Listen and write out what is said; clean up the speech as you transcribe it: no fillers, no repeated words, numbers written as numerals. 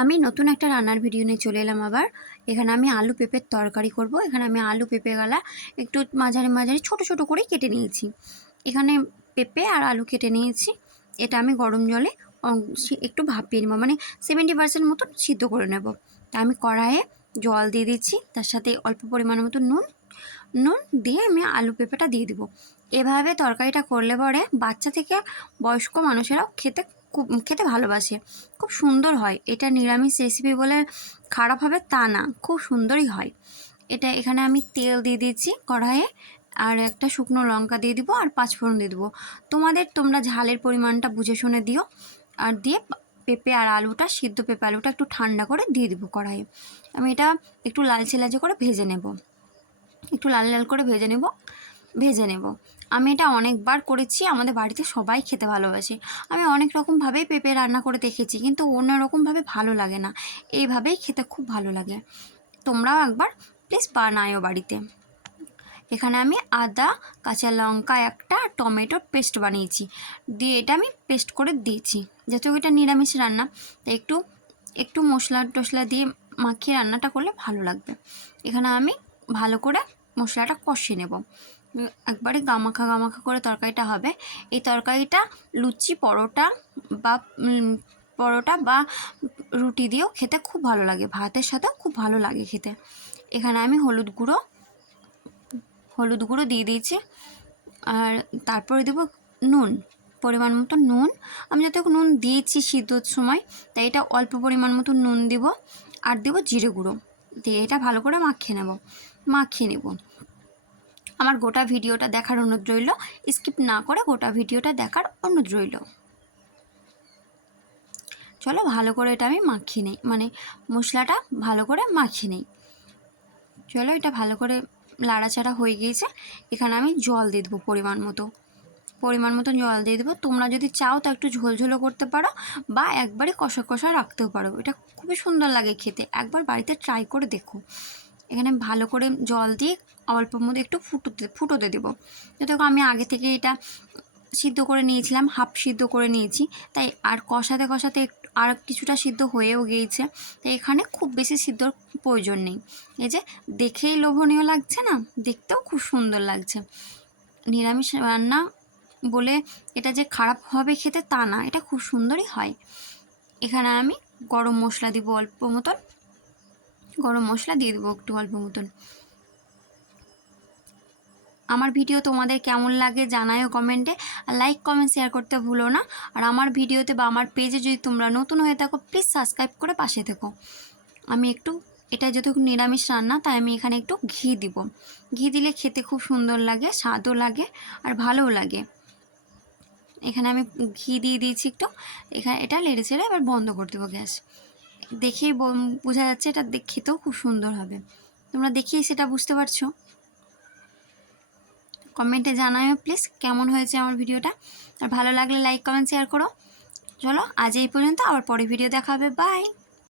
আমি নতুন একটা রান্নার ভিডিও নিয়ে চলে এলাম আবার। এখানে আমি আলু পেঁপের তরকারি করব। এখানে আমি আলু পেঁপে গালা একটু মাঝারি মাঝারি ছোট ছোট করে কেটে নিয়েছি। এখানে পেঁপে আর আলু কেটে নিয়েছি। এটা আমি গরম জলে একটু ভাপিয়ে নেব, মানে 70% মতো সিদ্ধ করে নেব। তা আমি কড়াইয়ে জল দিয়ে দিচ্ছি, তার সাথে অল্প পরিমাণ মতো নুন দিয়ে আমি আলু পেঁপেটা দিয়ে দিব। এভাবে তরকারিটা করলে পরে বাচ্চা থেকে বয়স্ক মানুষেরাও খেতে ভালোবাসে, খুব সুন্দর হয়। এটা নিরামিষ রেসিপি বলে খারাপ হবে তা না, খুব সুন্দরই হয় এটা। এখানে আমি তেল দিয়ে দিচ্ছি কড়াইয়ে, আর একটা শুকনো লঙ্কা দিয়ে দিব, আর 5 ফোড়ন দিয়ে দেবো। তোমরা ঝালের পরিমাণটা বুঝে শুনে দিও। আর দিয়ে পেঁপে আর আলুটা, সিদ্ধ পেঁপে আলুটা একটু ঠান্ডা করে দিয়ে দিব কড়াইয়ে। আমি এটা একটু লালচে লালচে করে ভেজে নেব, একটু লাল লাল করে ভেজে নেব। আমি এটা অনেকবার করেছি, আমাদের বাড়িতে সবাই খেতে ভালোবাসে। আমি অনেক রকমভাবেই পেঁপে রান্না করে দেখেছি, কিন্তু অন্য রকমভাবে ভালো লাগে না, এইভাবেই খেতে খুব ভালো লাগে। তোমরাও একবার প্লিজ বানায়ো বাড়িতে। এখানে আমি আদা, কাঁচা লঙ্কা, একটা টমেটোর পেস্ট বানিয়েছি, দিয়ে এটা আমি পেস্ট করে দিয়েছি। যেহেতু এটা নিরামিষ রান্না, তাই একটু একটু মশলা টশলা দিয়ে মাখিয়ে রান্নাটা করলে ভালো লাগবে। এখানে আমি ভালো করে মশলাটা কষিয়ে নেব। একবারে গামাখা গামাখা করে তরকারিটা হবে। এই তরকারিটা লুচি, পরোটা বা রুটি দিয়েও খেতে খুব ভালো লাগে, ভাতের সাথেও খুব ভালো লাগে খেতে। এখানে আমি হলুদ গুঁড়ো দিয়ে দিয়েছি, আর তারপরে দেবো নুন, পরিমাণ মতো নুন। আমি যত নুন দিয়েছি সিদ্ধর সময়, তাই এটা অল্প পরিমাণ মতো নুন দিব। আর দেবো জিরে গুঁড়ো দিয়ে এটা ভালো করে মাখিয়ে নেব। আমার গোটা ভিডিওটা দেখার অনুরোধ রইল, স্কিপ না করে গোটা ভিডিওটা দেখার অনুরোধ রইল। চলো ভালো করে এটা আমি মাখিয়ে নিই, মানে মশলাটা ভালো করে মাখিয়ে নিই। চলো এটা ভালো করে লাড়াচাড়া হয়ে গিয়েছে। এখানে আমি জল দিয়ে দেবো পরিমাণ মতো জল দিয়ে দেবো। তোমরা যদি চাও তো একটু ঝোলঝোলও করতে পারো, বা একবারে কষা কষা রাখতেও পারো। এটা খুবই সুন্দর লাগে খেতে, একবার বাড়িতে ট্রাই করে দেখো। এখানে ভালো করে জল দিয়ে অল্প মধ্যে একটু ফুটোতে দেবো। যেহেতু আমি আগে থেকে এটা সিদ্ধ করে নিয়েছিলাম, হাফ সিদ্ধ করে নিয়েছি, তাই আর কষাতে কষাতে আর কিছুটা সিদ্ধ হয়েও গিয়েছে। তাই এখানে খুব বেশি সিদ্ধর প্রয়োজন নেই। এই যে দেখেই লোভনীয় লাগছে না, দেখতেও খুব সুন্দর লাগছে। নিরামিষ রান্না বলে এটা যে খারাপ হবে খেতে তা না, এটা খুব সুন্দরই হয়। এখানে আমি গরম মশলা দিব অল্প মতন, গরম মশলা দিয়ে দেবো একটু অল্প মতন। আমার ভিডিও তোমাদের কেমন লাগে জানাও কমেন্টে, আর লাইক কমেন্ট শেয়ার করতে ভুলো না। আর আমার ভিডিওতে বা আমার পেজে যদি তোমরা নতুন হয়ে থাকো, প্লিজ সাবস্ক্রাইব করে পাশে থেকো। আমি একটু, এটা যেহেতু নিরামিষ রান্না, তাই আমি এখানে একটু ঘি দিব। ঘি দিলে খেতে খুব সুন্দর লাগে, স্বাদও লাগে আর ভালোও লাগে। এখানে আমি ঘি দিয়ে দিয়েছি একটু। এখানে এটা নেড়ে ছেড়ে এবার বন্ধ করে দেবো গ্যাস। দেখেই বোঝা যাচ্ছে এটা খেতেও খুব সুন্দর হবে। তোমরা দেখেই সেটা বুঝতে পারছো। কমেন্টে জানাও প্লিজ কেমন হয়েছে আমার ভিডিওটা, আর ভালো লাগলে লাইক কমেন্ট শেয়ার করো। চলো আজ এই পর্যন্ত, আবার পরে ভিডিও দেখা হবে। বাই।